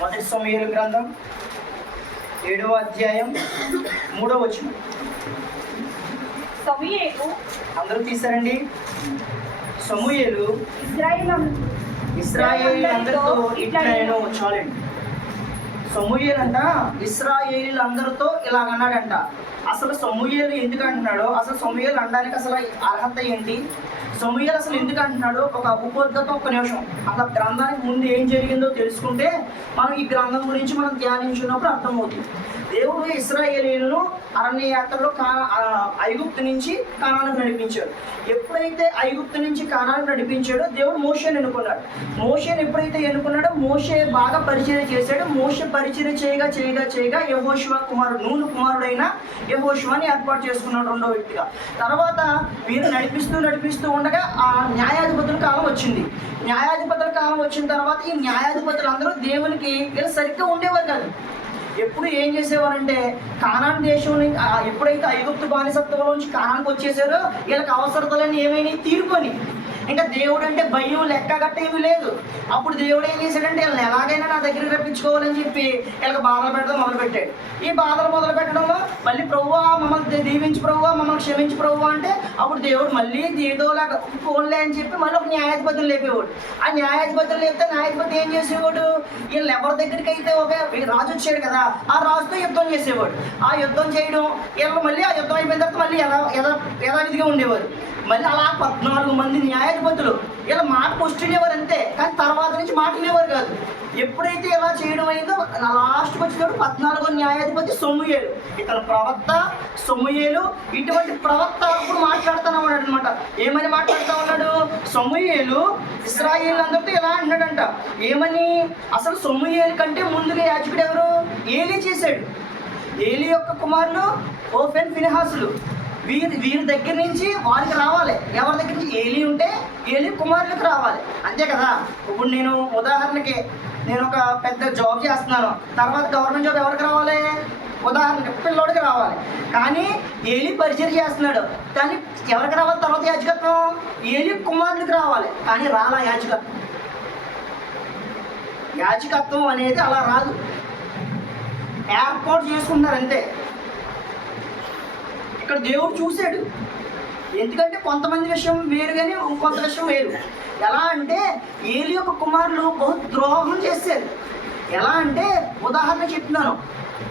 మొదటి సమయాల గ్రంథం ఏడవ అధ్యాయం మూడవ వచనం. సమూయేలు అందరూ తీసారండి సమూయేలు ఇస్రాయేల్ అందరితో ఇట్లా నేను చాలండి. సమూయేలు అంట ఇస్రాయేల్ అందరితో ఇలాగ అన్నాడంట అసలు సమూయేలు ఎందుకు అంటున్నాడో అసలు సమూయేలు అనడానికి అసలు అర్హత ఏంటి? సమూయేలు అసలు ఎందుకు అంటున్నాడు? ఒక ఉపోద్ధత ఒక నిమిషం. అసలు గ్రంథానికి ముందు ఏం జరిగిందో తెలుసుకుంటే మనం ఈ గ్రంథం గురించి మనం ధ్యానించున్నప్పుడు అర్థమవుతుంది. దేవుడు ఇస్రాయేలీలను అరణ్య యాత్రలో కా ఐగుప్తు నుంచి కానానికి నడిపించాడు. ఎప్పుడైతే ఐగుప్తు నుంచి కానానికి నడిపించాడో దేవుడు మోషేని ఎన్నుకున్నాడు. మోషేని ఎప్పుడైతే ఎన్నుకున్నాడో మోషే బాగా పరిచయం చేశాడు. మోషే పరిచయం చేయగా చేయగా చేయగా యహోశివ కుమారుడు నూను కుమారుడైన యహోశివాని ఏర్పాటు చేసుకున్నాడు రెండో వ్యక్తిగా. తర్వాత వీరు నడిపిస్తూ నడిపిస్తూ ఉండగా ఆ న్యాయాధిపతుల కాలం వచ్చింది. న్యాయాధిపతుల కాలం వచ్చిన తర్వాత ఈ న్యాయాధిపతులు అందరూ దేవునికి వీళ్ళు సరిగ్గా ఉండేవారు కాదు. ఎప్పుడు ఏం చేసేవారంటే కానాన్ దేశం నుంచి ఎప్పుడైతే ఐగుప్తు బానిసత్వంలో నుంచి కానానికి వచ్చేసారో వీళ్ళకి అవసరతలన్నీ ఏమైనా తీరుకొని. ఇంకా దేవుడు అంటే భయం లెక్క గట్ట ఏమీ లేదు. అప్పుడు దేవుడు ఏం చేశాడంటే వీళ్ళని ఎలాగైనా నా దగ్గరికి రప్పించుకోవాలని చెప్పి వీళ్ళకి బాధలు పెట్టడం మొదలుపెట్టాడు. ఈ బాధలు మొదలు పెట్టడంలో మళ్ళీ ప్రభు మమ్మల్ని దీవించి ప్రభు మమ్మల్ని క్షమించి ప్రభు అంటే అప్పుడు దేవుడు మళ్ళీ ఏదోలాగా ఫోన్లే అని చెప్పి మళ్ళీ ఒక న్యాయాధిపతిని లేపేవాడు. ఆ న్యాయాధిపతిని లేపితే న్యాయాధిపతి ఏం చేసేవాడు? వీళ్ళు ఎవరి దగ్గరికి అయితే ఒక రాజు వచ్చాడు కదా ఆ రాజుతో యుద్ధం చేసేవాడు. ఆ యుద్ధం చేయడం వీళ్ళు మళ్ళీ ఆ యుద్ధం అయిపోయిన తర్వాత మళ్ళీ ఎలా ఎలా యథావిధిగా ఉండేవారు. మళ్ళీ అలా పద్నాలుగు మంది న్యాయ న్యాయాధిపతులు ఇలా మాట పుష్టినేవారు అంతే కానీ తర్వాత నుంచి మాట వినేవారు కాదు. ఎప్పుడైతే ఇలా చేయడం అయిందో లాస్ట్కి వచ్చినప్పుడు పద్నాలుగో న్యాయాధిపతి సొమ్ముయేలు. ఇతను ప్రవక్త సొమ్ముయేలు ఇటువంటి ప్రవక్త అప్పుడు మాట్లాడుతూ ఉన్నాడు అనమాట ఏమని మాట్లాడుతూ ఉన్నాడు? సొమ్ముయేలు ఇస్రాయేల్ అందరితో ఇలా అంటున్నాడంట ఏమని? అసలు సొమ్ముయేలు కంటే ముందుగా యాజకుడు ఎవరు? ఏలీ చేశాడు. ఏలి యొక్క కుమారులు ఓఫెన్ ఫినిహాసులు. వీరి వీరి దగ్గర నుంచి వారికి రావాలి. ఎవరి దగ్గర నుంచి? ఏలి ఉంటే ఏలి కుమారులకు రావాలి. అంతే కదా? ఇప్పుడు నేను ఉదాహరణకి నేను ఒక పెద్ద జాబ్ చేస్తున్నాను. తర్వాత గవర్నమెంట్ జాబ్ ఎవరికి రావాలి? ఉదాహరణకి పిల్లోడికి రావాలి. కానీ ఏలి పరిచయం చేస్తున్నాడు. కానీ ఎవరికి రావాలి? తర్వాత యాజకత్వం. ఏలి కుమారుడికి రావాలి. కానీ రాలా యాజకత్వం యాజకత్వం అనేది అలా రాదు. ఏర్పాటు చేసుకుంటున్నారు అంతే. ఇక్కడ దేవుడు చూశాడు. ఎందుకంటే కొంతమంది విషయం వేరు కానీ ఇంకొంత విషయం వేరు. ఎలా అంటే ఏలి యొక్క కుమారులు బహు ద్రోహం చేశారు. ఎలా అంటే ఉదాహరణ చెప్తున్నాను.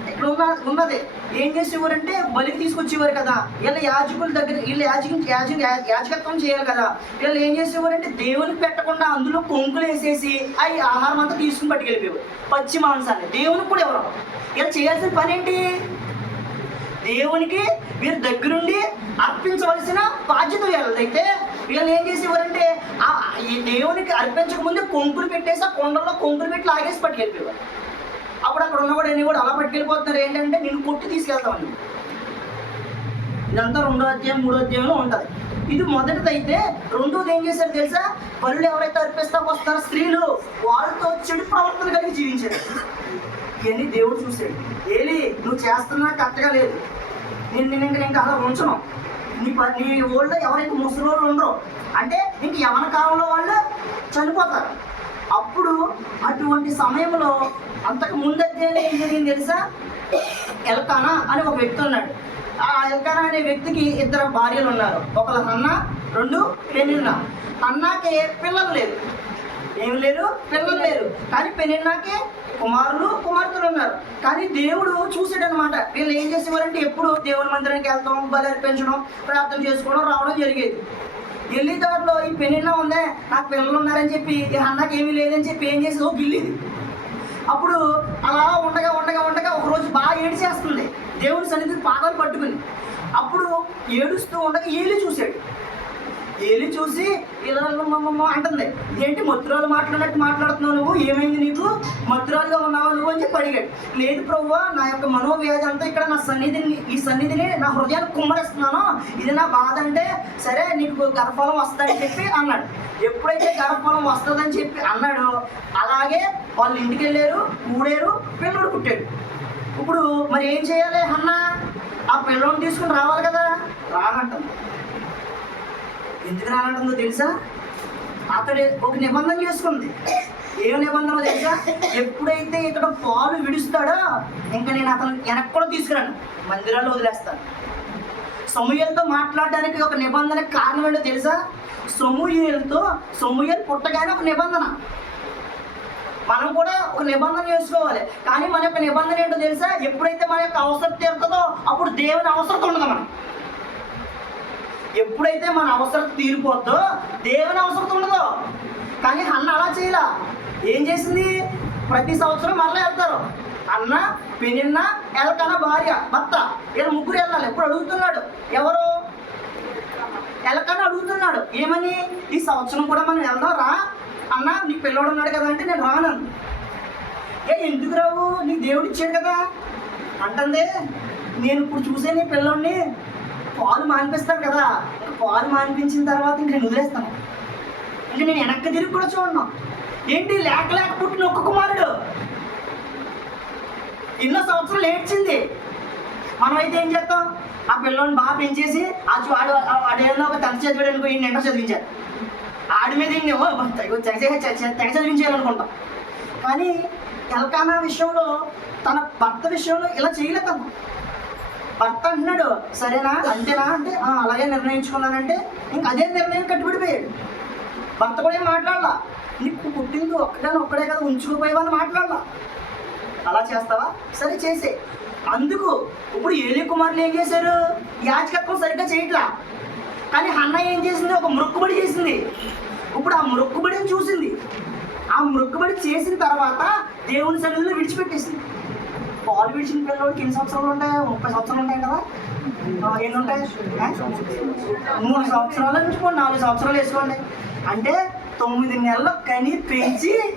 ఇక్కడ ఉన్న ఉన్నది. ఏం చేసేవారంటే బలికి తీసుకొచ్చేవారు కదా. వీళ్ళ యాజకుల దగ్గర వీళ్ళు యాజకం యాజక యాజకత్వం చేయాలి కదా. వీళ్ళు ఏం చేసేవారంటే దేవునికి పెట్టకుండా అందులో కొంకులు వేసేసి అవి ఆహారం అంతా తీసుకుని పట్టుకెళ్ళిపోయేవారు. పచ్చి మాంసాన్ని. దేవునికి కూడా ఎవరు? వీళ్ళు చేయాల్సిన పని ఏంటి? దేవునికి వీరు దగ్గరుండి అర్పించవలసిన బాధ్యత వీళ్ళదైతే. వీళ్ళు ఏం చేసేవారంటే ఆ ఈ దేవునికి అర్పించక ముందే కొంకులు పెట్టేసి ఆ కొండల్లో కొంకులు పెట్టి లాగేసి పట్టుకెళ్ళిపోయేవారు. అప్పుడు అక్కడ ఉన్నవాడు అన్ని కూడా అలా పట్టుకెళ్ళిపోతున్నారు. ఏంటంటే నేను కొట్టి తీసుకెళ్తామని. ఇదంతా రెండో అధ్యాయం మూడో అధ్యాయంలో ఉంటుంది. ఇది మొదటిదైతే రెండోది ఏం చేశారు తెలుసా? పనులు ఎవరైతే అర్పిస్తా వస్తారో స్త్రీలు వాళ్ళతో చెడు ప్రవర్తన కలిగి జీవించారు. ఇవన్నీ దేవుడు చూశాడు. ఏలి నువ్వు చేస్తున్నా కరెక్ట్గా లేదు. నేను నేను ఇంకా ఇంకా అలా ఉంచను. నీ ప నీ ఊళ్ళో ఎవరైతే ముసలోళ్ళు ఉండరు అంటే ఇంక యవన కాలంలో వాళ్ళు చనిపోతారు. అప్పుడు అటువంటి సమయంలో అంతకు ముందు అధ్యాయంలో ఏం జరిగింది తెలుసా? ఎల్కానా అని ఒక వ్యక్తి ఉన్నాడు. ఆ ఎల్కానా అనే వ్యక్తికి ఇద్దరు భార్యలు ఉన్నారు. ఒకళ్ళ అన్న రెండు పెనిన్న. అన్నాకే పిల్లలు లేరు. ఏం లేరు? పిల్లలు లేరు. కానీ పెనిన్నాకే కుమారులు కుమార్తెలు ఉన్నారు. కానీ దేవుడు చూసాడు అనమాట వీళ్ళు ఏం చేసేవారంటే ఎప్పుడు దేవుని మందిరానికి వెళ్తాం బలి అర్పించడం ప్రార్థన చేసుకోవడం రావడం జరిగేది. వెళ్ళి దారిలో ఈ పెనిన్న ఉందే నాకు పిల్లలు ఉన్నారని చెప్పి అన్నకి ఏమీ లేదని చెప్పి ఏం చేసేదో? ఓ గిల్లింది అప్పుడు అలా ఉండగా ఉండగా ఉండగా ఒక రోజు బాగా ఏడిచేస్తుంది. దేవుని సన్నిధి పాదాలు పట్టుకుని అప్పుడు ఏడుస్తూ ఉండగా ఏలి చూశాడు. ఏలి చూసి ఇలా అంటుంది. ఏంటి మత్తురాలు మాట్లాడినట్టు మాట్లాడుతున్నావు నువ్వు? ఏమైంది నీకు? మత్తురాలుగా ఉన్నావు నువ్వు అని చెప్పి అడిగాడు. లేదు ప్రభు నా యొక్క మనోవ్యాధి అంతా ఇక్కడ నా సన్నిధిని ఈ సన్నిధిని నా హృదయాన్ని కుమ్మరిస్తున్నాను. ఇది నా బాధ అంటే సరే నీకు గర్భఫలం వస్తుందని చెప్పి అన్నాడు. ఎప్పుడైతే గర్భఫలం వస్తుందని చెప్పి అన్నాడో అలాగే వాళ్ళు ఇంటికి వెళ్ళారు ఊడేరు పిల్లడు పుట్టాడు. ఇప్పుడు మరి ఏం చేయాలి అన్న? ఆ పిల్లోని తీసుకుని రావాలి కదా? రానంటుంది. ఎందుకు రానంటుందో తెలుసా? అతడు ఒక నిబంధన చేసుకుంది. ఏ నిబంధన తెలుసా? ఎప్పుడైతే ఇక్కడ పాలు విడుస్తాడో ఇంకా నేను అతను వెనక్కి కూడా తీసుకురాను. మందిరాల్లో వదిలేస్తాను. సమూహలతో మాట్లాడడానికి ఒక నిబంధన కారణం ఏంటో తెలుసా? సమూహలతో సమూహలు పుట్టగానే ఒక నిబంధన. మనం కూడా ఒక నిబంధన చేసుకోవాలి. కానీ మన యొక్క నిబంధన ఏంటో తెలుసా? ఎప్పుడైతే మన యొక్క అవసరం తీరుతుందో అప్పుడు దేవుని అవసరం ఉండదు మనం ఎప్పుడైతే మన అవసరం తీరిపోద్దో దేవుని అవసరం ఉండదు. కానీ అన్న అలా చేయలా. ఏం చేసింది? ప్రతి సంవత్సరం మరలా వెళ్తారు. అన్న పెనిన్న ఎలకన్న భార్య భర్త వీళ్ళు ముగ్గురు వెళ్ళాలి. ఎప్పుడు అడుగుతున్నాడు? ఎవరు? ఎలకన్న అడుగుతున్నాడు. ఏమని? ఈ సంవత్సరం కూడా మనం వెళ్దాం రా. అన్న నీ పిల్లోడు ఉన్నాడు కదా అంటే నేను రాను. ఏ ఎందుకు రావు? నీ దేవుడు ఇచ్చాడు కదా. అంటుంది నేను ఇప్పుడు చూసే నీ పిల్లోడిని. పాలు మానిపిస్తాను కదా. పాలు మానిపించిన తర్వాత ఇంక నేను వదిలేస్తాను. ఇంక నేను వెనక్కి తిరిగి కూడా చూడను. ఏంటి లేక లేక పుట్టిన ఒక్క కుమారుడు? ఎన్నో సంవత్సరాలు ఏడ్చింది మనమైతే ఏం చేస్తాం? ఆ పిల్లోని బాగా పెంచేసి ఆ వాడు వాడేదో ఒక తన చదివాడు అనుకో ఈ నిండా చదివించారు ఆడి మీద తెగ చదివించాలనుకుంటాం తెగ చదివించేయాలనుకుంటాం కానీ ఎల్కానా విషయంలో తన భర్త విషయంలో ఇలా చేయలేదు భర్త అన్నాడు. సరేనా? అంతేనా? అంటే అలాగే నిర్ణయించుకున్నానంటే ఇంక అదే నిర్ణయం కట్టుబడిపోయాడు. భర్త కూడా ఏం మాట్లాడాలా? నీకు పుట్టింది ఒక్కడే ఒక్కడే కదా అని మాట్లాడాలా. అలా చేస్తావా? సరే చేసే. అందుకు ఇప్పుడు ఏలి కుమారులు ఏం చేశారు? యాచకత్వం సరిగ్గా చేయట్లా. కానీ అన్న ఏం చేసింది? ఒక మృక్కుబడి చేసింది. ఇప్పుడు ఆ మృక్కుబడిని చూసింది. ఆ మృక్కుబడి చేసిన తర్వాత దేవుని సన్నిధిలో విడిచిపెట్టేసింది. పాలు విడిచిన పిల్లలకి ఎన్ని సంవత్సరాలు ఉంటాయి? ముప్పై సంవత్సరాలు ఉంటాయి కదా? ఎన్ని ఉంటాయి? మూడు సంవత్సరాల నుంచి నాలుగు సంవత్సరాలు వేసుకోండి. అంటే తొమ్మిది నెలలు కని పెంచి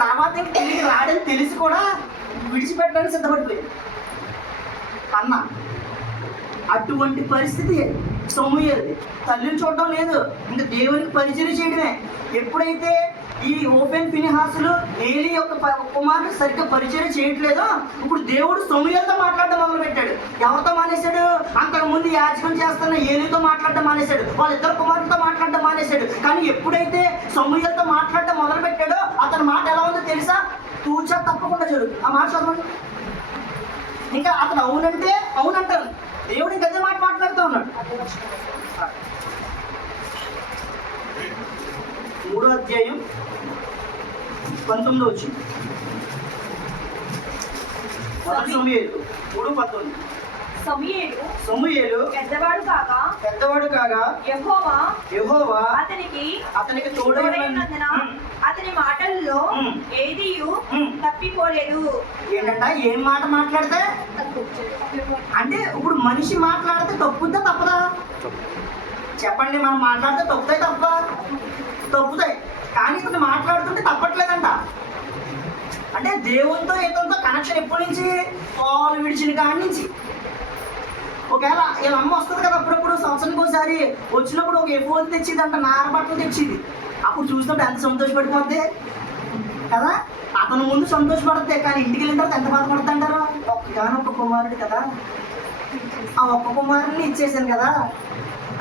తర్వాత ఇంక తిరిగి రాడని తెలిసి కూడా విడిచిపెట్టడానికి సిద్ధపడిపోయింది అన్న అటువంటి పరిస్థితి సొమ్ముయ్యేది తల్లిని చూడటం లేదు. ఇంకా దేవునికి పరిచయం చేయడమే. ఎప్పుడైతే ఈ ఓపెన్ పినిహాసులు ఏలి యొక్క కుమారుడు సరిగ్గా పరిచయం చేయట్లేదో? ఇప్పుడు దేవుడు సమూహలతో మాట్లాడడం మొదలు పెట్టాడు ఎవరితో మానేశాడు? అంతకు ముందు యాచకం చేస్తున్న ఏలితో మాట్లాడడం మానేశాడు. వాళ్ళిద్దరు కుమారులతో మాట్లాడడం మానేశాడు. కానీ ఎప్పుడైతే సమూహలతో మాట్లాడడం మొదలు పెట్టాడో అతని మాట ఎలా ఉందో తెలుసా? తూచా తప్పకుండా చూడు. ఆ మాట చదవండి. ఇంకా అతను అవునంటే అవునంటారు. దేవుడు ఇంకా మాట మాట్లాడుతూ ఉన్నాడు. మూడో అధ్యాయం పంతొమ్మిదో వచ్చింది. మొదటి సమూయేలు మూడు పంతొమ్మిది. సమూయేలు సమూయేలు పెద్దవాడు కాగా. పెద్దవాడు కాగా. యెహోవా. యెహోవా. అతనికి అతనికి తోడైన తోడైనందున అతని మాటల్లో ఉమ్. తప్పిపోలేదు. ఏంటంట? ఏం మాట మాట్లాడితే? అంటే ఇప్పుడు మనిషి మాట్లాడితే తప్పుద్దా తప్పదా? చెప్పండి మనం మాట్లాడితే తప్పుతాయి తప్ప? తప్పుతాయి. కానీ ఇతను మాట్లాడుతుంటే తప్పట్లేదంట. అంటే దేవునితో ఇతనితో కనెక్షన్ ఎప్పటి నుంచి? పాలు విడిచిన కాడి నుంచి. ఒకవేళ వీళ్ళ అమ్మ వస్తుంది కదా అప్పుడప్పుడు సంవత్సరానికి ఒకసారి వచ్చినప్పుడు ఒక ఎఫోన్ తెచ్చింది అంట నార బట్టలు తెచ్చింది. అప్పుడు చూసినప్పుడు ఎంత సంతోషపడిపోద్ది? కదా? అతను ముందు సంతోషపడతాయి కానీ ఇంటికి వెళ్ళిన తర్వాత ఎంత బాధపడుతుంది అంటారు ఒక్కగానొక్క కుమారుడు కదా. ఆ ఒక్క కుమారుడిని ఇచ్చేసాను కదా.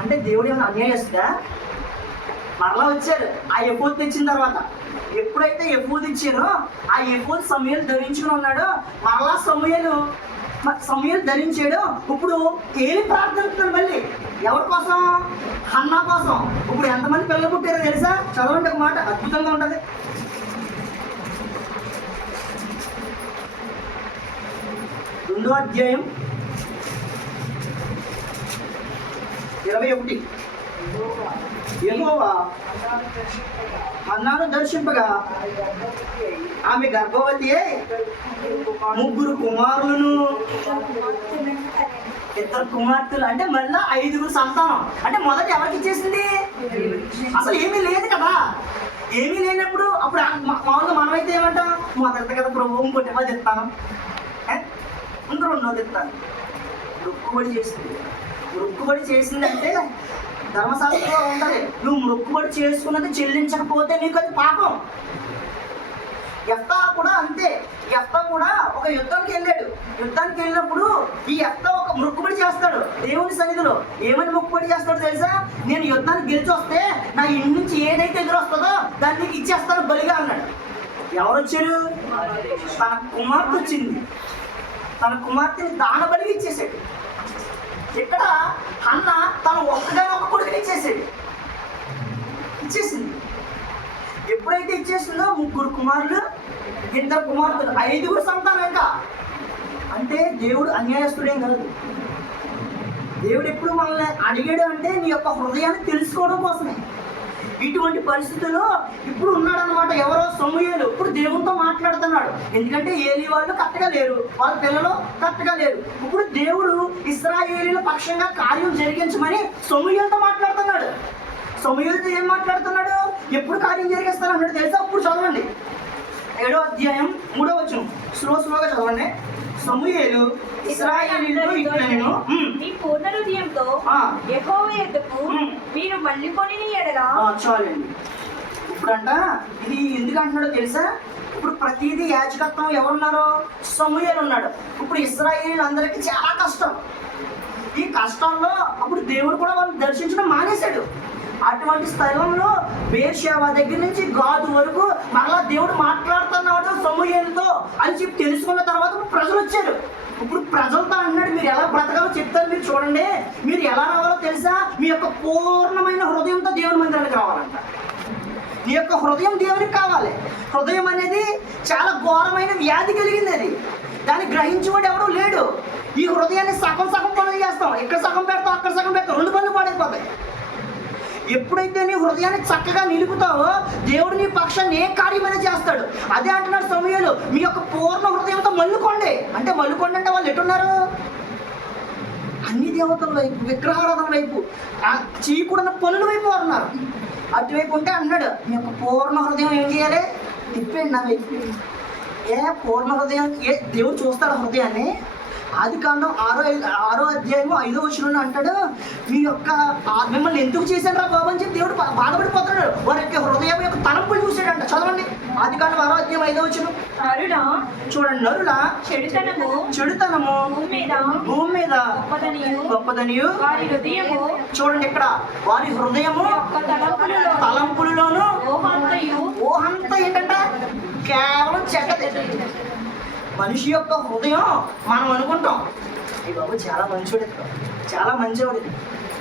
అంటే దేవుడు ఏమైనా అన్యాయం చేస్తుందా? మరలా వచ్చాడు. ఆ ఎఫోత్ తెచ్చిన తర్వాత. ఎప్పుడైతే ఎఫోత్ ఇచ్చారో ఆ ఎఫోత్ సమయాలు ధరించుకుని ఉన్నాడో. మరలా సమయాలు సమయం ధరించాడు. ఇప్పుడు ఏమి ప్రార్థిస్తున్నాడు మళ్ళీ? ఎవరి కోసం? హన్నా కోసం. ఇప్పుడు ఎంతమంది పిల్లలు పుట్టారో తెలుసా? చదవండి ఒక మాట. అద్భుతంగా ఉంటుంది. రెండో అధ్యాయం ఇరవై ఒకటి. యహోవా అన్నాను దర్శింపగా ఆమె గర్భవతి అయి ముగ్గురు కుమారులను ఇద్దరు కుమార్తెలు అంటే మళ్ళా ఐదుగురు సంతానం. అంటే మొదట ఎవరికి ఇచ్చేసింది? అసలు ఏమీ లేదు కదా. ఏమీ లేనప్పుడు అప్పుడు మామూలుగా మనమైతే ఏమంటాం? మొదట కదా ప్రభు ఇంకోటి ఎవరు తెస్తాను. ఏ? ఇంకా రెండోది తెస్తాను. రుక్కుబడి చేసింది. రుక్కుబడి చేసిందంటే ధర్మశాస్త్రంలో ఉంటది. నువ్వు మొక్కుబడి చేసుకున్నది చెల్లించకపోతే నీకు అది పాపం. ఎఫ్తా కూడా అంతే. ఎఫ్తా కూడా ఒక యుద్ధానికి వెళ్ళాడు. యుద్ధానికి వెళ్ళినప్పుడు ఈ ఎఫ్తా ఒక మొక్కుబడి చేస్తాడు దేవుని సన్నిధిలో. ఏమని మొక్కుబడి చేస్తాడు తెలుసా? నేను యుద్ధానికి గెలిచి వస్తే నా ఇంటి నుంచి ఏదైతే ఎదురు వస్తుందో దాన్ని నీకు ఇచ్చేస్తాను బలిగా అన్నాడు. ఎవరు వచ్చారు తన కుమార్తె వచ్చింది. తన కుమార్తెని దానబలికి ఇచ్చేసాడు ఇక్కడ అన్న తన ఒక్కగా ఒక కొడుకుని ఇచ్చేసింది. ఇచ్చేసింది. ఎప్పుడైతే ఇచ్చేసిందో ముగ్గురు కుమారులు ఇద్దరు కుమార్తెలు ఐదుగురు సంతానం ఇంకా. అంటే దేవుడు అన్యాయస్తుడేం కాదు. దేవుడు ఎప్పుడు మనల్ని అడిగాడు అంటే నీ యొక్క హృదయాన్ని తెలుసుకోవడం కోసమే. ఇటువంటి పరిస్థితుల్లో ఇప్పుడు ఉన్నాడనమాట ఎవరో సమూహలు ఇప్పుడు దేవునితో మాట్లాడుతున్నాడు. ఎందుకంటే ఏలి వాళ్ళు కరెక్ట్గా లేరు. వాళ్ళ పిల్లలు కరెక్ట్గా లేరు. ఇప్పుడు దేవుడు ఇస్రాయేలీల పక్షంగా కార్యం జరిగించమని సమూహలతో మాట్లాడుతున్నాడు. సమూహలతో ఏం మాట్లాడుతున్నాడు? ఎప్పుడు కార్యం జరిగిస్తాను అన్నాడు తెలుసా? అప్పుడు చదవండి. ఏడో అధ్యాయం మూడో వచ్చిన స్లో స్లోగా చదవండి. సమూయేలు ఇస్రాయేలీలతో ఇట్లా నేను ఉమ్, మీ పూర్ణ హృదయంతో. యెహోవా యొద్దకు. మీరు మళ్ళీ కొని ఎడల. ఆ, చాలండి. ఇప్పుడంట ఇది ఎందుకు అంటున్నాడో తెలుసా? ఇప్పుడు ప్రతిదీ యాజకత్వం ఎవరున్నారో? సమూయేలు ఉన్నాడు. ఇప్పుడు ఇస్రాయేల్ అందరికీ చాలా కష్టం. ఈ కష్టంలో అప్పుడు దేవుడు కూడా వాళ్ళని దర్శించడం మానేశాడు. అటువంటి స్థలంలో బేర్షేవా దగ్గర నుంచి గాదు వరకు మరలా దేవుడు మాట్లాడుతున్నాడు అని చెప్పి తెలుసుకున్న తర్వాత ప్రజలు వచ్చారు. ఇప్పుడు ప్రజలతో అన్నాడు మీరు ఎలా బ్రతకాలో చెప్తారు మీరు చూడండి. మీరు ఎలా రావాలో తెలుసా? మీ యొక్క పూర్ణమైన హృదయంతో దేవుని మందిరానికి రావాలంట. నీ యొక్క హృదయం దేవునికి కావాలి. హృదయం అనేది చాలా ఘోరమైన వ్యాధి కలిగింది అది. దాన్ని గ్రహించుకోడు ఎవడూ లేడు. ఈ హృదయాన్ని సగం సగం పనులు చేస్తాం. ఇక్కడ సగం పెడతాం అక్కడ సగం పెడతాం. రెండు పనులు పాడైపోతాయి. ఎప్పుడైతే నీ హృదయాన్ని చక్కగా నిలుపుతావో దేవుడు నీ పక్షాన్ని ఏ కార్యమైనా చేస్తాడు. అదే అంటున్నాడు సమయంలో మీ యొక్క పూర్ణ హృదయంతో మల్లుకోండి. అంటే మల్లుకోండి అంటే వాళ్ళు ఎటున్నారు? అన్ని దేవతల వైపు విగ్రహారాధన వైపు ఆ చీకుడున్న పనుల వైపు ఉన్నారు. అటువైపు ఉంటే అన్నాడు మీ యొక్క పూర్ణ హృదయం ఏం చేయాలి? తిప్పండి నా వైపు. ఏ పూర్ణ హృదయం ఏ దేవుడు చూస్తాడు హృదయాన్ని? ఆది కాండం ఆరో ఆరో అధ్యాయము ఐదో వచ్చిన అంటాడు మీ యొక్క మిమ్మల్ని ఎందుకు చేశాను రా బాబు అని చెప్పి దేవుడు బాధపడిపోతున్నాడు. వారి యొక్క హృదయం యొక్క తలంపులు చూశాడంట. చదవండి. ఆది కాండం ఆరో అధ్యాయం ఐదో వచ్చిన నరుడ చూడండి నరుల చెడుతనము చెడుతనము భూమి మీద భూమి మీద గొప్పదనియు గొప్పదనియు వారి హృదయము చూడండి ఇక్కడ. వారి హృదయము తలంపులలోను ఊహంతా ఏంటంట కేవలం చెడ్డది. మనిషి యొక్క హృదయం మనం అనుకుంటాం. ఈ బాబు చాలా మంచివాడు చాలా మంచివాడు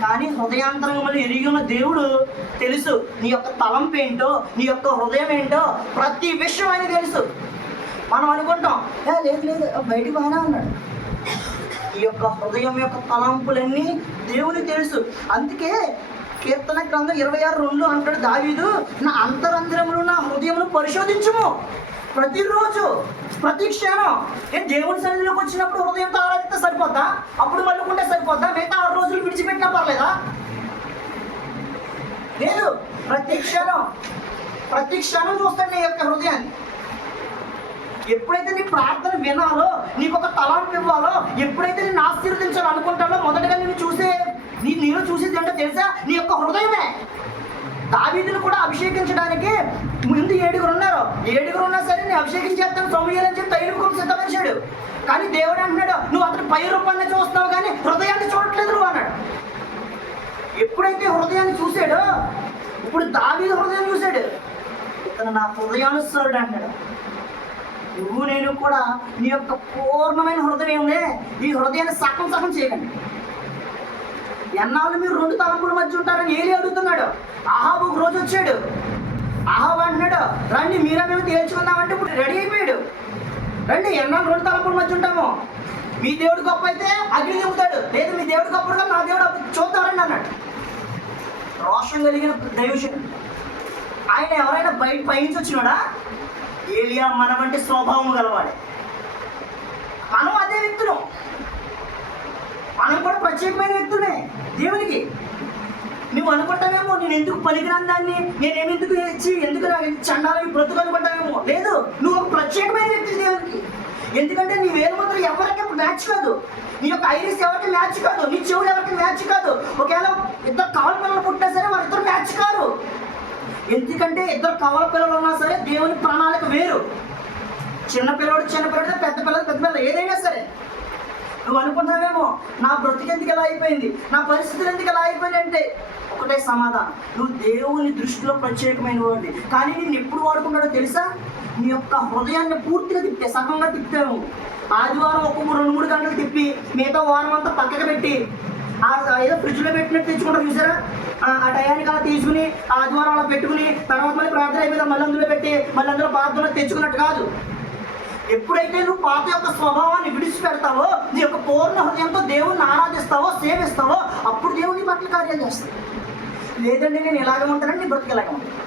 కానీ హృదయాంతరంగంలో ఎరిగి ఉన్న దేవుడు తెలుసు నీ యొక్క తలంపు ఏంటో నీ యొక్క హృదయం ఏంటో. ప్రతి విషయం ఆయన తెలుసు. మనం అనుకుంటాం "ఏ, లేదు లేదు బయటికి బాగానే ఉన్నాడు. ఈ యొక్క హృదయం యొక్క తలంపులన్నీ దేవుని తెలుసు. అందుకే కీర్తన గ్రంథం ఇరవై ఆరు రెండు అంటాడు దావీదు నా అంతరంధ్రములు నా హృదయమును పరిశోధించుము. ప్రతిరోజు ప్రతి క్షణం నేను దేవుని సన్నిధిలోకి వచ్చినప్పుడు హృదయంతో ఆరాధిస్తే సరిపోద్దా? అప్పుడు మళ్ళుకుంటే సరిపోద్దా? మిగతా ఆరు రోజులు విడిచిపెట్టినా పర్లేదా? లేదు. ప్రతి క్షణం ప్రతి క్షణం చూస్తాను నీ యొక్క హృదయాన్ని. ఎప్పుడైతే నీ ప్రార్థన వినాలో నీకు ఒక తలాంపు ఇవ్వాలో ఎప్పుడైతే నేను ఆశీర్వదించాలనుకుంటానో మొదటగా నేను చూసే నీ నేను చూసేది ఏంటో తెలుసా? నీ యొక్క హృదయమే. దావీదును కూడా అభిషేకించడానికి ముందు ఏడుగురు ఉన్నారు. ఏడుగురు ఉన్నా సరే నేను అభిషేకించేస్తాను సౌమ్యాలని చెప్పి ఐదుగురు సిద్ధపరిచాడు. కానీ దేవుడు అంటున్నాడు నువ్వు అతని పై రూపాన్ని చూస్తున్నావు కానీ హృదయాన్ని చూడట్లేదు నువ్వు అన్నాడు. ఎప్పుడైతే హృదయాన్ని చూశాడో ఇప్పుడు దావీదు హృదయం చూశాడు. ఇతను నా హృదయానుసరుడు అంటాడు నువ్వు నేను కూడా నీ యొక్క పూర్ణమైన హృదయం ఉందే ఈ హృదయాన్ని సగం సగం చేయకండి ఎన్నాళ్ళు మీరు రెండు తలంపుల మధ్య ఉంటారని ఏలి అడుగుతున్నాడు. అహాబు ఒక రోజు వచ్చాడు. అహాబు అంటున్నాడు రండి మీరే మేము తేల్చుకుందామంటే ఇప్పుడు రెడీ అయిపోయాడు. రండి ఎన్నాళ్ళు రెండు తలంపుల మధ్య ఉంటాము? మీ దేవుడు గొప్ప అయితే అగ్ని దిగుతాడు లేదు మీ దేవుడు గొప్ప నా దేవుడు అప్పుడు చూద్దామండి అన్నాడు. రోషం కలిగిన దైవశం ఆయన ఎవరైనా బయట పైనుంచి వచ్చినాడా? ఏలియా మన వంటి స్వభావం గలవాడే. మనం అదే వ్యక్తులు. మనం కూడా ప్రత్యేకమైన వ్యక్తులే దేవునికి. నువ్వు అనుకుంటావేమో నేను ఎందుకు పనికిరాని దాన్ని నేనేమి ఎందుకు ఇచ్చి ఎందుకు చండాలని బ్రతుకు అనుకుంటావేమో? లేదు నువ్వు ఒక ప్రత్యేకమైన వ్యక్తి దేవునికి. ఎందుకంటే నీ వేలుముద్ర ఎవరికి మ్యాచ్ కాదు. నీ యొక్క ఐరిస్ ఎవరికి మ్యాచ్ కాదు నీ చెవులు ఎవరికి మ్యాచ్ కాదు. ఒకవేళ ఇద్దరు కావల పిల్లలు పుట్టినా సరే వాళ్ళిద్దరు మ్యాచ్ కారు. ఎందుకంటే ఇద్దరు కవల పిల్లలు ఉన్నా సరే దేవుని ప్రణాళిక వేరు. చిన్న పిల్లడు చిన్న పిల్లడు పెద్ద పిల్లలు పెద్ద పిల్లలు ఏదైనా సరే. నువ్వు అనుకుంటావేమో నా బ్రతికి ఎందుకు ఎలా అయిపోయింది నా పరిస్థితులు ఎందుకు ఎలా అయిపోయింది అంటే ఒకటే సమాధానం. నువ్వు దేవుని దృష్టిలో ప్రత్యేకమైన వాడిని కానీ నేను ఎప్పుడు వాడుకున్నాడో తెలుసా? నీ యొక్క హృదయాన్ని పూర్తిగా తిప్పే సగంగా తిప్పాము ఆదివారం ఒక్కొక్క రెండు మూడు గంటలు తిప్పి మిగతా వారం అంతా పక్కకు పెట్టి ఆ ఏదో ఫ్రిడ్జ్లో పెట్టినట్టు తెచ్చుకుంటారు చూసారా? ఆ- టయానికి అలా తీసుకుని ఆదివారం అలా పెట్టుకుని తర్వాత మళ్ళీ ప్రార్థన అయిపోయిందా? మళ్ళీ అందులో పెట్టి మళ్ళీ అందులో ప్రార్థన తెచ్చుకున్నట్టు కాదు. ఎప్పుడైతే నువ్వు పాత యొక్క స్వభావాన్ని విడిచిపెడతావో నీ యొక్క పూర్ణ హృదయంతో దేవుణ్ణి ఆరాధిస్తావో సేవిస్తావో అప్పుడు దేవుని పట్ల కార్యాలు చేస్తావు లేదండి నేను ఎలాగ ఉంటానని నీ బ్రతికి ఉంటాను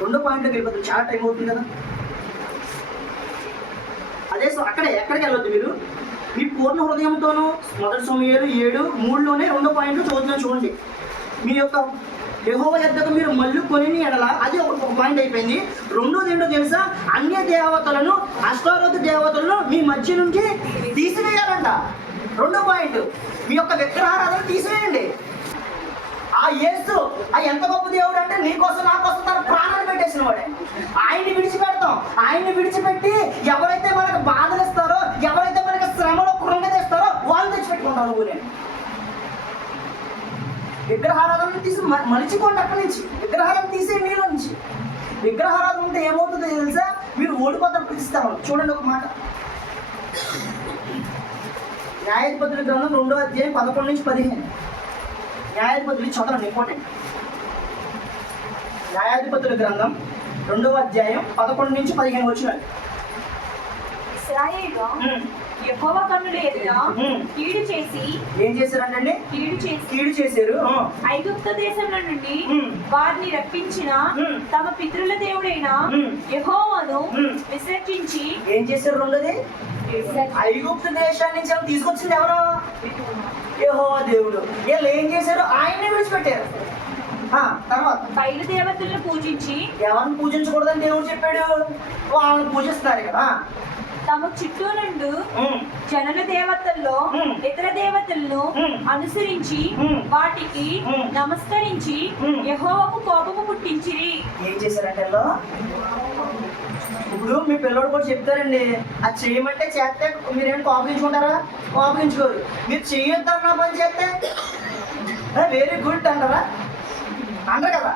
రెండో పాయింట్లోకి వెళ్ళిపోతుంది చాలా టైం అవుతుంది కదా? అదే సో అక్కడే ఎక్కడికి వెళ్ళొద్దు మీరు? మీ పూర్ణ హృదయంతోనూ మొదటి సమయాలు ఏడు మూడులోనే రెండో పాయింట్ చదువుతున్నాను చూడండి. మీ యొక్క యెహోవా యొద్దకు మీరు మళ్ళీ కొని ఎడల. అది ఒక పాయింట్ అయిపోయింది. రెండోది ఏంటో తెలుసా? అన్య దేవతలను అష్టారోధ దేవతలను మీ మధ్య నుంచి తీసివేయాలంట. రెండో పాయింట్ మీ యొక్క విగ్రహారాధన తీసివేయండి. ఆ యేసు ఆ ఎంత గొప్ప దేవుడు అంటే నీకోసం నా కోసం తన ప్రాణాలు పెట్టేసిన వాడే. ఆయన్ని విడిచిపెడతాం. ఆయన్ని విడిచిపెట్టి ఎవరైతే మనకు బాధలు ఇస్తారో ఎవరైతే మనకు శ్రమలో కృంగతీస్తారో వాళ్ళు తెచ్చిపెట్టుకుంటాం నువ్వు నేను. విగ్రహారాధన తీసి మలిచిపోండి అక్కడి నుంచి. విగ్రహారాధన తీసే నీలో నుంచి. విగ్రహారాధన ఉంటే ఏమవుతుందో తెలుసా? మీరు ఓడిపోతారు పిలుస్తారు చూడండి ఒక మాట. న్యాయాధిపతుల గ్రంథం రెండో అధ్యాయం పదకొండు నుంచి పదిహేను. న్యాయాధిపతులు చదవండి ఇంపార్టెంట్ న్యాయాధిపతుల గ్రంథం రెండవ అధ్యాయం పదకొండు నుంచి పదిహేను వచ్చిన ఇశ్రాయేలు యెహోవా కన్నుల ఎదుట. కీడు చేసి ఏం చేశారంటే కీడు చేసి కీడు చేశారు. ఐగుప్త దేశంలో నుండి. వారిని రప్పించిన. తమ పితరుల దేవుడైన. యెహోవాను. విసర్జించి ఏం చేశారు రెండోది ఐగుప్తు దేశాన్ని నుంచి తీసుకొచ్చింది ఎవరు యెహోవా దేవుడు వీళ్ళు ఏం చేశారు ఆయన్ని విడిచిపెట్టారు తర్వాత బయలు దేవతలను పూజించి ఎవరిని పూజించకూడదని దేవుడు చెప్పాడు వాళ్ళని పూజిస్తున్నారు కదా తమ చుట్టూ నుండి జనన దేవతల్లో. ఇతర దేవతలను. అనుసరించి. వాటికి. నమస్కరించి. యెహోవాకు కోపము పుట్టించిరి ఏం చేశారంటే? ఇప్పుడు మీ పిల్లడు కూడా చెప్తారండి అది చేయమంటే చేస్తే మీరేం కోపగించుకుంటారా కోపగించుకోరు మీరు చేయొద్దన్న పని చేస్తే వెరీ గుడ్ అంటారా అంటారు కదా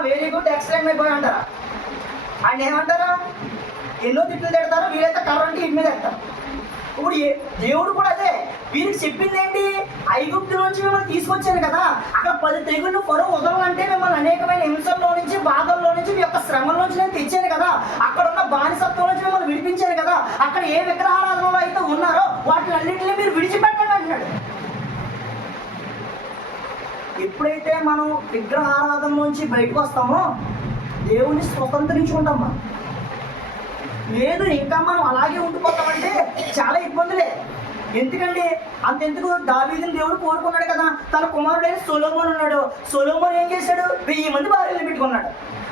very good excellent my boy అంటారా ఆయన ఏమంటారా ఎన్నో తిట్లు తిడతారు వీరైతే కర్రంటే ఇటు మీద పెడతారు ఇప్పుడు దేవుడు కూడా అదే వీరికి చెప్పింది ఏంటి ఐగుప్తు నుంచి మిమ్మల్ని తీసుకొచ్చాను కదా. అక్కడ పది తెగుళ్ళు పొర వదలంటే మిమ్మల్ని అనేకమైన హింసల్లో నుంచి బాధల్లో నుంచి మీ యొక్క శ్రమల నుంచి నేను తెచ్చాను కదా. అక్కడ ఉన్న బానిసత్వం నుంచి మిమ్మల్ని విడిపించాను కదా. అక్కడ ఏ విగ్రహారాధనలో అయితే ఉన్నారో వాటిని అన్నింటినీ మీరు విడిచిపెట్టండి అంటున్నాడు. ఎప్పుడైతే మనం విగ్రహారాధన నుంచి బయటకు వస్తామో దేవుని స్వతంత్రించుకుంటాం మనం. లేదు ఇంకా మనం అలాగే ఉండిపోతామంటే చాలా ఇబ్బందులే. ఎందుకంటే అంతెందుకు దావీదుని దేవుడు కోరుకున్నాడు కదా? తన కుమారుడైన సొలోమోన్ ఉన్నాడు. సొలోమోన్ ఏం చేశాడు? వెయ్యి మంది భార్యలు పెట్టుకున్నాడు.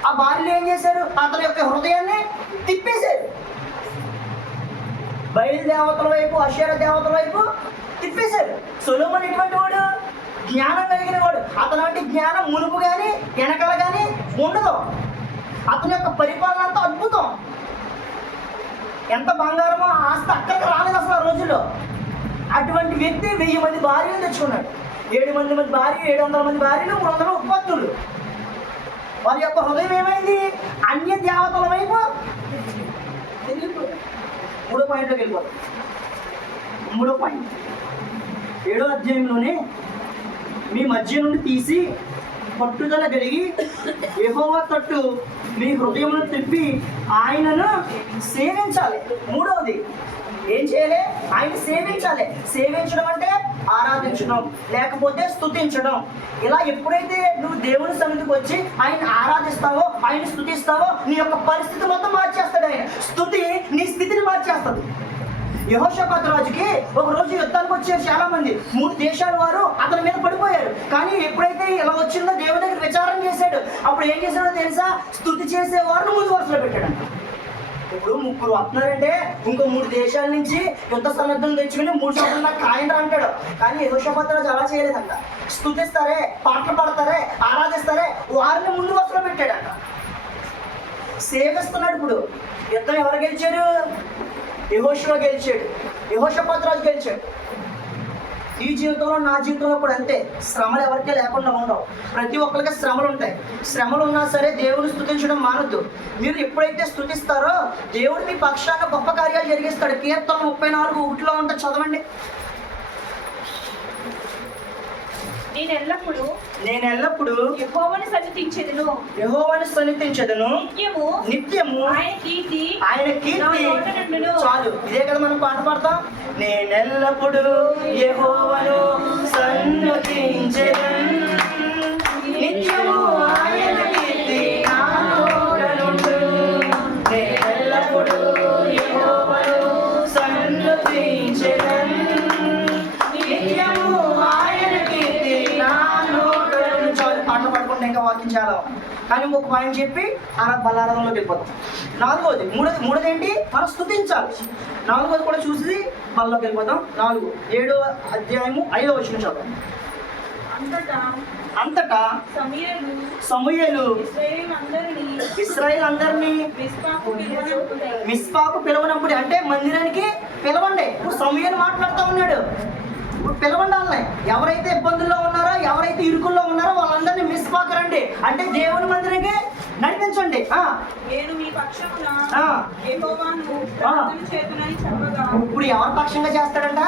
ఆ భార్యలు ఏం చేశారు? అతని యొక్క హృదయాన్ని తిప్పేశారు. బయలు దేవతల వైపు అశ్వర దేవతల వైపు తిప్పేశారు. సొలోమన్ ఎటువంటి వాడు? జ్ఞానం కలిగిన వాడు. అతని జ్ఞానం మునుపు కానీ వెనకాల కానీ ఉండదు. అతని యొక్క పరిపాలన అంతా అద్భుతం. ఎంత బంగారమో ఆస్తి అక్కడికి రాలేదు అసలు ఆ రోజుల్లో. అటువంటి వ్యక్తి వెయ్యి మంది భార్యలు తెచ్చుకున్నాడు. ఏడు మంది మంది భార్య ఏడు వందల మంది భార్యలు మూడు వందల ఉత్పత్తులు. వారి యొక్క హృదయం ఏమైంది? అన్య దేవతల వైపు మూడో పాయింట్లోకి వెళ్ళిపోతాం మూడో పాయింట్. ఏడో అధ్యాయంలోనే మీ మధ్య నుండి తీసి పట్టుదల కలిగి ఎహోవ తట్టు మీ హృదయంలో తిప్పి ఆయనను సేవించాలి. మూడవది ఏం చేయాలి? ఆయన సేవించాలి. సేవించడం అంటే ఆరాధించడం లేకపోతే స్థుతించడం ఇలా ఎప్పుడైతే నువ్వు దేవుని సన్నిధికి వచ్చి ఆయన ఆరాధిస్తావో ఆయన స్తుతిస్తావో నీ యొక్క పరిస్థితి మొత్తం మార్చేస్తాడు ఆయన. స్తుతి నీ స్థితిని మార్చేస్తుంది యహోషపాత రాజుకి ఒక రోజు యుద్ధానికి వచ్చారు చాలా మంది మూడు దేశాల వారు అతని మీద పడిపోయారు. కానీ ఎప్పుడైతే ఇలా వచ్చిందో దేవుడి దగ్గర విచారం చేశాడు. అప్పుడు ఏం చేశాడో తెలుసా? స్థుతి చేసే వారిని ముందు వరుసలో పెట్టాడంట ఇప్పుడు ముగ్గురు వస్తున్నారంటే ఇంకో మూడు దేశాల నుంచి యుద్ధ సన్నద్ధం తెచ్చుకుని మూడు సంవత్సరాలు నాకు కాయండి అంటాడు కానీ యహోషపాత రాజు అలా చేయలేదంట. స్థుతిస్తారే పాటలు పాడతారే ఆరాధిస్తారే వారిని ముందు వరుసలో పెట్టాడంట. సేవిస్తున్నాడు ఇప్పుడు. యుద్ధం ఎవరు గెలిచారు? యహోషువ గెలిచాడు. యహోషపాత్ రాజు గెలిచాడు. ఈ జీవితంలో నా జీవితంలో కూడా అంతే. శ్రమలు ఎవరికీ లేకుండా ఉండవు. ప్రతి ఒక్కరికి శ్రమలు ఉంటాయి. శ్రమలు ఉన్నా సరే దేవుని స్థుతించడం మానొద్దు. మీరు ఎప్పుడైతే స్థుతిస్తారో దేవుడు మీ పక్షాన గొప్ప కార్యాలు జరిగిస్తాడు. కీర్తన ముప్పై నాలుగు ఒకటిలో ఉంటే చదవండి. నేను ఎల్లప్పుడూ నేను ఎల్లప్పుడూ యెహోవాను సన్నిధించెదను. యెహోవాను సన్నిధించదను. నిత్యము నిత్యము ఆయన కీర్తి ఆయన కీర్తి. చాలు. ఇదే కదా మనం పాట పాడతాం? నేనెల్లప్పుడు యెహోవాను సన్నుతించెదన్ నిత్యము ఆయన కీర్తి నా నోట నుండును. నేనెల్లప్పుడు యెహోవాను సన్నుతించెదన్ చాలా కానీ ఒక పాయింట్ చెప్పి అలా బలారంలోకి వెళ్ళిపోతాం. నాలుగోది మూడోది మూడోది ఏంటి మనం స్థుతించాలి నాలుగోది కూడా చూసి బల్లోకి వెళ్ళిపోతాం. నాలుగు ఏడో అధ్యాయము ఐదో వచ్చిన చదువు అంతటా ఇశ్రాయేలందరినీ ఇస్రాయేల్ అందరినీ మిస్పాకు పిలవనప్పుడు అంటే మందిరానికి పిలవండి. ఇప్పుడు సమూయేలు మాట్లాడుతూ ఉన్నాడు. ఇప్పుడు పిలవండి వాళ్ళని ఎవరైతే ఇబ్బందుల్లో ఉన్నారో ఎవరైతే ఇరుకుల్లో ఉన్నారో వాళ్ళందరినీ మిస్పాకు రండి అంటే దేవుని మందిరానికి నడిపించండి. నేను మీ పక్షమున ఇప్పుడు ఎవరి పక్షంగా చేస్తాడంట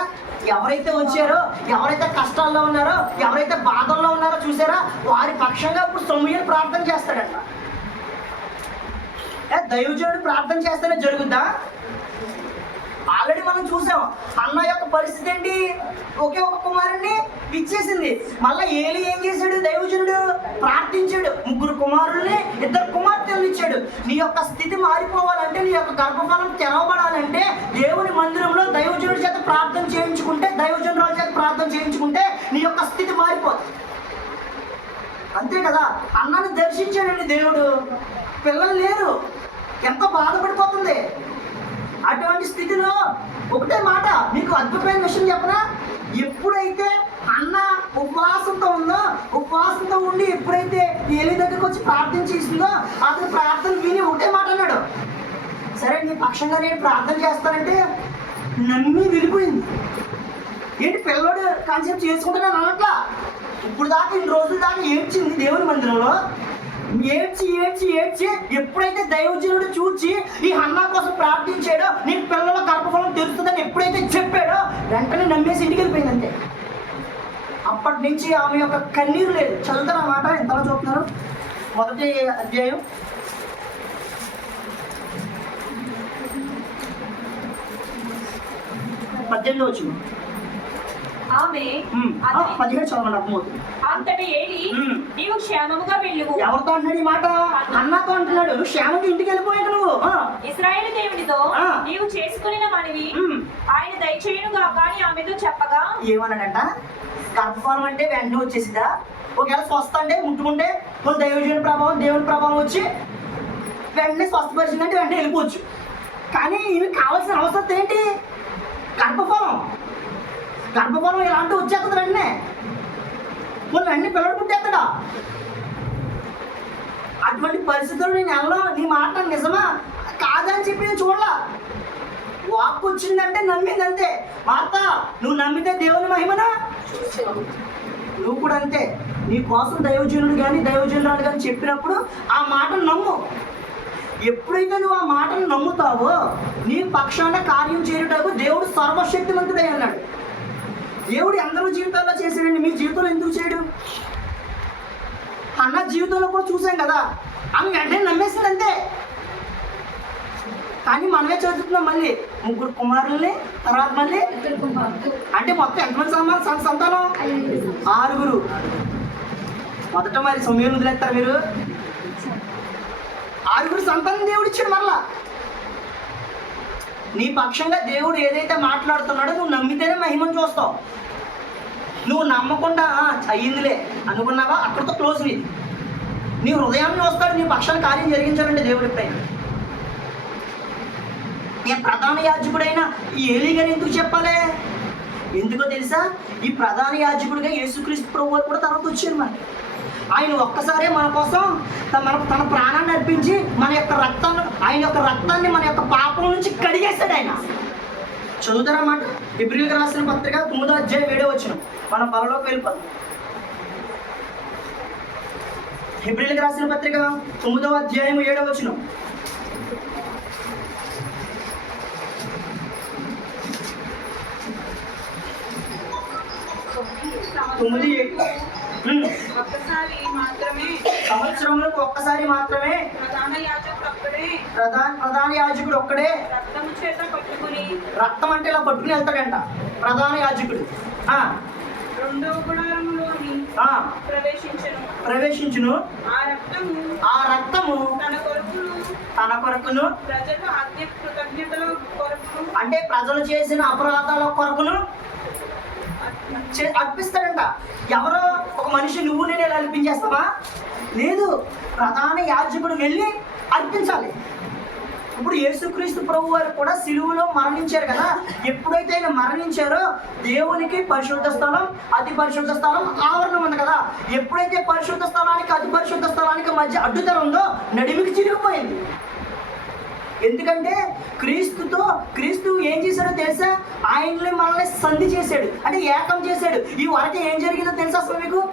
ఎవరైతే వచ్చారో ఎవరైతే కష్టాల్లో ఉన్నారో ఎవరైతే బాధల్లో ఉన్నారో చూసారా? వారి పక్షంగా ఇప్పుడు సొమ్మియలు ప్రార్థన చేస్తాడంట. ఏ దైవజనుడు ప్రార్థన చేస్తేనే జరుగుద్దా? ఆల్రెడీ మనం చూసాం. అన్న యొక్క పరిస్థితి ఏంటి? ఒకే ఒక కుమారుణ్ణి ఇచ్చేసింది. మళ్ళీ ఏలి ఏం చేశాడు? దైవజనుడు ప్రార్థించాడు. ముగ్గురు కుమారుల్ని ఇద్దరు కుమార్తెలు ఇచ్చాడు. నీ యొక్క స్థితి మారిపోవాలంటే నీ యొక్క గర్భఫలం తెరవబడాలంటే దేవుని మందిరంలో దైవజనుడి చేత ప్రార్థన చేయించుకుంటే దైవజనురాల చేత ప్రార్థన చేయించుకుంటే నీ యొక్క స్థితి మారిపోతుంది అంతే కదా? అన్నాన్ని దర్శించాడండి దేవుడు. పిల్లలు లేరు. ఎంత బాధపడిపోతుంది? అటువంటి స్థితిలో ఒకటే మాట మీకు అద్భుతమైన విషయం చెప్పనా? ఎప్పుడైతే అన్న ఉపవాసంతో ఉందో ఉపవాసంతో ఉండి ఎప్పుడైతే ఏలి దగ్గరకు వచ్చి ప్రార్థన చేసిందో అతను ప్రార్థన విని ఒకటే మాట అన్నాడు. సరే నీ పక్షంగా నేను ప్రార్థన చేస్తానంటే నమ్మి వెళ్ళిపోయింది. ఏంటి పిల్లోడు కాన్సెప్ట్ చేసుకుంటున్నాను అనట్లా ఇప్పుడు దాకా ఇన్ని రోజుల దాకా ఏడ్చింది దేవుని మందిరంలో? ఏడ్చి ఏడ్చి ఏడ్చి ఎప్పుడైతే దైవజనుడు చూచి ఈ అన్న కోసం ప్రార్థించాడో నీ పిల్లల గర్భఫలం తెలుస్తుందని ఎప్పుడైతే చెప్పాడో వెంటనే నమ్మేసి ఇంటికి వెళ్ళిపోయింది అప్పటి నుంచి ఆమె యొక్క కన్నీరు లేదు. చదువుతారు మాట ఎంతలా చూస్తున్నారు మొదటి అధ్యాయం. పద్దెనిమిది వచ్చింది ఆమె పదిహేడు చదవండి అర్థమవుతుంది అంతటి ఉమ్. నీవు క్షేమముగా వెళ్ళువు ఎవరితో అంటున్నాడు ఈ మాట? అన్నతో అంటున్నాడు. క్షేమంగా ఇంటికి వెళ్ళిపోయాడు నువ్వు. ఇస్రాయేల్ దేవునితో ఆ. నీవు చేసుకుని మనవి. ఆయన దయచేయునుగా కానీ ఆమెతో చెప్పగా ఏమన్నాడంట? గర్భఫలం అంటే వెంటనే వచ్చేసిదా? ఒకవేళ స్వస్థ అంటే ముట్టుకుంటే ఒక దైవజుని ప్రభావం దేవుని ప్రభావం వచ్చి వెంటనే స్వస్థపరిచిందంటే వెంటనే వెళ్ళిపోవచ్చు. కానీ ఇవి కావాల్సిన అవసరం ఏంటి? గర్భఫలం. గర్భఫలం ఇలాంటి వచ్చేస్తుంది రండి పోనీ రండి పిల్లలు పుట్టేస్తాడా? అటువంటి పరిస్థితులు నేను వెళ్ళను నీ మాట నిజమా? కాదని చెప్పి నేను చూడలా. వాక్ వచ్చిందంటే నమ్మింది అంతే. మాత నువ్వు నమ్మితే దేవుని మహిమనా? నువ్వు కూడా అంతే. నీ కోసం దైవజనుడు కానీ దైవజనురాలు కానీ చెప్పినప్పుడు ఆ మాటను నమ్ము. ఎప్పుడైతే నువ్వు ఆ మాటను నమ్ముతావో నీ పక్షాన కార్యం చేయుటకు దేవుడు సర్వశక్తివంతుడై అన్నాడు దేవుడు అందరూ జీవితాల్లో చేసాడండి మీ జీవితంలో ఎందుకు చేయడు? అన్న జీవితంలో కూడా చూసాం కదా. ఆమె వెంటనే అంతే కానీ మనమే చదువుతున్నాం మళ్ళీ. ముగ్గురు కుమారుల్ని తర్వాత మళ్ళీ అంటే మొత్తం ఎంతమంది సమాన సంతానం? ఆరుగురు. మొదట మరి సమయం వదిలేస్తారు మీరు. ఆరుగురు సంతానం దేవుడు ఇచ్చాడు మరలా. నీ పక్షంగా దేవుడు ఏదైతే మాట్లాడుతున్నాడో నువ్వు నమ్మితేనే మహిమను చూస్తావు. నువ్వు నమ్మకుండా అయ్యిందిలే అనుకున్నావా? అక్కడితో క్లోజ్ నీది నీ హృదయాన్ని వస్తాడు నీ పక్షాన్ని కార్యం జరిగించాలంటే దేవుడి ఎప్పుడైనా. నేను ప్రధాన యాజకుడైన ఈ ఏలీ గారు ఎందుకు చెప్పాలి? ఎందుకో తెలుసా? ఈ ప్రధాన యాజకుడిగా యేసుక్రీస్తు ప్రభు కూడా తర్వాత వచ్చారు మరి. ఆయన ఒక్కసారే మన కోసం తన మన తన ప్రాణాన్ని అర్పించి మన యొక్క రక్తాన్ని ఆయన యొక్క రక్తాన్ని మన యొక్క పాపం నుంచి కడిగేస్తాడు ఆయన. చదువుతారన్నమాట ఇబ్రిల్కి రాసిన పత్రిక తొమ్మిదో అధ్యాయం వేడే వచ్చిన మనం బలలోకి వెళ్ళిపోతాం హిబ్రిల్కి రాసిన పత్రిక తొమ్మిదవ అధ్యాయం ఏడవ వచ్చిన తొమ్మిది ఒక్కసారి మాత్రమే. సంవత్సరంలో ఒక్కసారి మాత్రమే. ప్రధాన యాజకుడు ఒక్కడే. ప్రధాన ప్రధాన యాజకుడు ఒక్కడే. రక్తము చేత పట్టుకుని. రక్తం అంటే ఇలా పట్టుకుని వెళ్తాడంట. ప్రధాన యాజకుడు. ఆ, రెండవ గుడారములోని ఆ, ప్రవేశించను. ప్రవేశించును. ఆ రక్తము ఆ రక్తము తన కొరకును తన కొరకును ప్రజల ఆజ్ఞ కృతజ్ఞతల కొరకు అంటే ప్రజలు చేసిన అపరాధాల కొరకును అర్పిస్తాడంట. ఎవరో ఒక మనిషి నువ్వు నేను ఇలా అర్పించేస్తావా? లేదు ప్రధాన యాజకుడు వెళ్ళి అర్పించాలి. ఇప్పుడు యేసుక్రీస్తు ప్రభు వారు కూడా సిలువులో మరణించారు కదా. ఎప్పుడైతే ఆయన మరణించారో దేవునికి పరిశుద్ధ స్థలం అతి పరిశుద్ధ స్థలం ఆవరణం ఉంది కదా. ఎప్పుడైతే పరిశుద్ధ స్థలానికి అతి పరిశుద్ధ స్థలానికి మధ్య అడ్డుతరం ఉందో నడిమికి చిరిగిపోయింది. ఎందుకంటే క్రీస్తుతో క్రీస్తు ఏం చేశాడో తెలుసా? ఆయనని మనల్ని సంధి చేశాడు. అంటే ఏకం చేశాడు. ఈ వరకు ఏం జరిగిందో తెలుసా అసలు మీకు?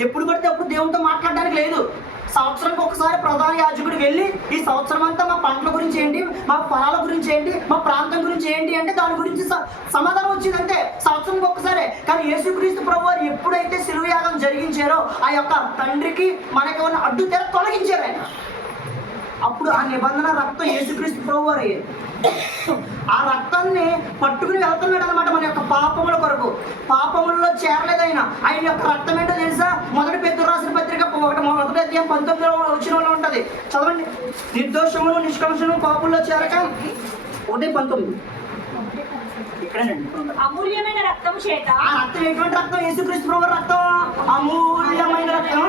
ఎప్పుడు పడితే అప్పుడు దేవునితో మాట్లాడడానికి లేదు. సంవత్సరానికి ఒకసారి ప్రధాన యాజకుడు వెళ్ళి ఈ సంవత్సరం అంతా మా పంటల గురించి ఏంటి? మా ఫలాల గురించి ఏంటి? మా ప్రాంతం గురించి ఏంటి? అంటే దాని గురించి స- సమాధానం వచ్చిందంటే సంవత్సరానికి ఒక్కసారే కానీ యేసుక్రీస్తు ప్రభు వారు ఎప్పుడైతే శిలువయాగం జరిగించారో ఆ యొక్క తండ్రికి మనకి ఉన్న అడ్డు తెర తొలగించారు ఆయన. అప్పుడు ఆ నిబంధన రక్తం యేసుక్రీస్తు ప్రభు అయ్యేది ఆ రక్తాన్ని పట్టుకుని వెళ్తున్నాడు అనమాట మన యొక్క పాపముల కొరకు. పాపములలో చేరలేదు ఆయన ఆయన యొక్క రక్తం ఏంటో తెలుసా? మొదటి పెద్ద రాసిన పత్రిక ఒకటి మొదటి అధ్యాయం పంతొమ్మిదిలో వచ్చిన ఉంటుంది. చదవండి. నిర్దోషములు నిష్కంశము పాపుల్లో చేరక ఒకటి పంతొమ్మిది. అమూల్యమైన రక్తము చేత రక్తం ఎటువంటి రక్తం? యేసుక్రీస్తు ప్రభు రక్తం. అమూల్యమైన రక్తం.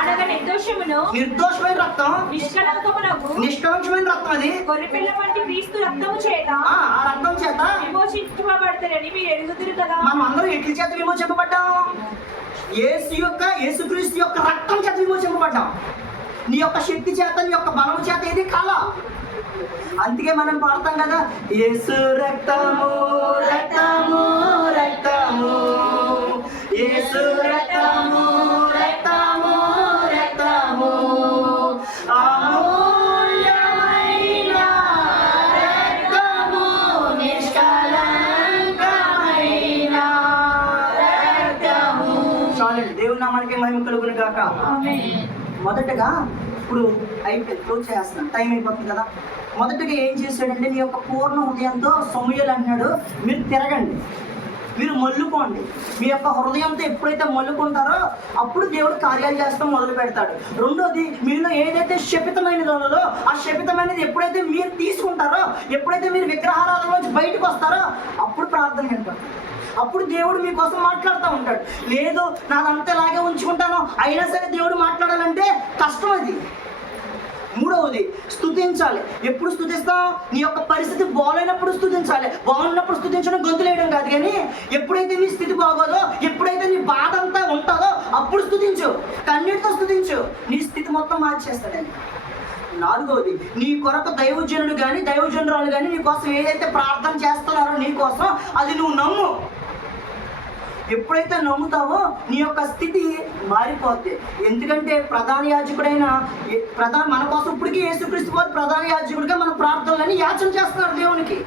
అనగా నిర్దోషమును. నిర్దోషమైన రక్తం. నిష్కలంకమునకు నిష్కలంకమైన రక్తం అది. గొర్రెపిల్ల వంటి క్రీస్తు రక్తము చేత. ఆ రక్తం చేత. విమోచించబడతారని మీరు ఎరుగుదురు కదా మనం అందరం ఎట్ల చేత విమోచింపబడ్డాం? యేసు యొక్క యేసుక్రీస్తు యొక్క రక్తం చేత విమోచింపబడ్డాం. నీ యొక్క శక్తి చేత నీ యొక్క బలము చేత ఏది కాల? అందుకే మనం పాడతాం కదా. యేసు రక్తము రక్తము రక్తము. యేసు రక్తము రక్తము రక్తము. నామానికి మహిమ కలుగును గాక. మొదటగా ఇప్పుడు అయిపోయింది క్లోజ్ చేస్తున్నాను. టైం అయిపోతుంది కదా. మొదటగా ఏం చేశాడంటే నీ యొక్క పూర్ణ హృదయంతో సొమ్ముయలు అంటున్నాడు మీరు తిరగండి. మీరు మల్లుకోండి. మీ యొక్క హృదయంతో ఎప్పుడైతే మల్లుకుంటారో అప్పుడు దేవుడు కార్యాలు చేస్తాం మొదలు పెడతాడు. రెండోది మీలో ఏదైతే శపితమైనది ఉన్నదో ఆ శపితమైనది ఎప్పుడైతే మీరు తీసుకుంటారో ఎప్పుడైతే మీరు విగ్రహారాధనలోంచి బయటకు వస్తారో అప్పుడు ప్రార్థన వింటారు అప్పుడు దేవుడు మీకోసం మాట్లాడుతూ ఉంటాడు. లేదు నాదంతా ఇలాగే ఉంచుకుంటాను. అయినా సరే దేవుడు మాట్లాడాలంటే కష్టం అది. మూడవది స్థుతించాలి ఎప్పుడు స్థుతిస్తా నీ యొక్క పరిస్థితి బాగాలేనప్పుడు స్థుతించాలి బాగున్నప్పుడు స్థుతించడం గొంతులేయడం కాదు కానీ ఎప్పుడైతే నీ స్థితి బాగోదో ఎప్పుడైతే నీ బాధ అంతా ఉంటుందో అప్పుడు స్థుతించు కన్నీటితో స్థుతించు నీ స్థితి మొత్తం మార్చేస్తాడని నాలుగవది నీ కొరకు దైవజనుడు కానీ దైవజనురాలు కానీ నీ కోసం ఏదైతే ప్రార్థన చేస్తున్నారో నీ కోసం అది నువ్వు నమ్ము. ఎప్పుడైతే నమ్ముతావో నీ యొక్క స్థితి మారిపోద్ది. ఎందుకంటే ప్రధాన యాజకుడైన ప్రధాన మన కోసం ఇప్పటికీ యేసుక్రీస్తు వారు ప్రధాన యాజకుడిగా మన ప్రార్థనలని యాచన చేస్తున్నారు దేవునికి.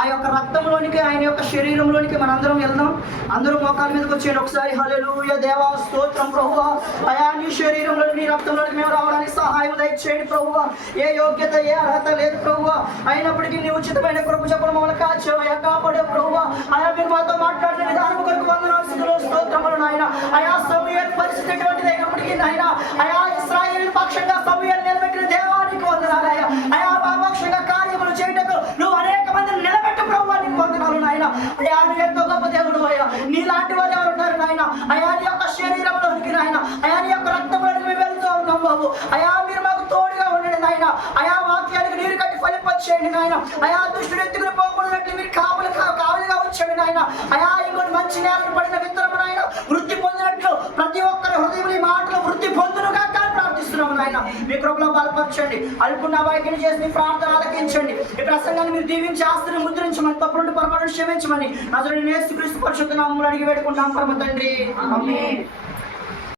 ఆ యొక్క రక్తంలోనికి ఆయన యొక్క శరీరంలోనికి మనందరం వెళ్దాం. అందరూ మోకాల మీదకి వచ్చేయండి ఒకసారి. హల్లెలూయ దేవా స్తోత్రం ప్రభువ. అయా నీ శరీరంలో నీ రక్తంలోకి మేము రావడానికి సహాయం దయచేయండి ప్రభువా. ఏ యోగ్యత ఏ అర్హత లేదు ప్రభువ. అయినప్పటికీ నీ ఉచితమైన కృప చెప్పడం మమ్మల్ని కాచేవయ్యా కాపాడే ప్రభువా. అయా మీరు మాతో మాట్లాడిన విధానం కొరకు వందనాలు స్తోత్రములు నాయన. అయా సమూహ పరిస్థితి ఎటువంటిది అయినప్పటికీ నాయన. అయా ఇస్రాయేల్ పక్షంగా సమయాన్ని నిలబెట్టిన దేవానికి వందనాలు అయా. పాపక్షంగా పక్షంగా కార్యములు చేయటకు నువ్వు అనేక మందిని నిలబెట్టు నాయన. అయ్యా ఎంతో గొప్ప దేవుడు అయ్యా. నీలాంటి వారు ఎవరు ఉన్నారు నాయన? అయా నీ యొక్క శరీరంలోనికి నాయన. అయా నీ యొక్క రక్తంలోనికి మేము వెళ్తూ ఉన్నాం బాబు. అయా మీరు మాకు తోడుగా ఉండండి నాయన. అయా వాక్యానికి నీరు కట్టి ఫలింపచేయండి నాయన. అయా దుష్టుడు ఎత్తుకుని పోకుండా మీరు కాపులు కావలిగా ఉంచండి నాయన. అయా ఇంకోటి మంచి నేలను పడిన విత్తనం నాయన. వృద్ధి పొందినట్లు ప్రతి ఒక్కరి హృదయం మాటలు వృద్ధి పొందునుగా ప్రార్థిస్తున్నాము నాయన. మీ కృపలో బలపరచండి. అల్పున్న వాక్యం చేసి మీ ప్రార్థన ఆలకించండి. ఈ ప్రసంగాన్ని మీరు దీవించి ఆస్తిని ముద్రించమని తప్పుడు పొరపాటు క్షమించమని అసలు నేను క్రీస్తు పరిశుద్ధ నామములు అడిగి పెట్టుకుంటాం పరమ తండ్రి.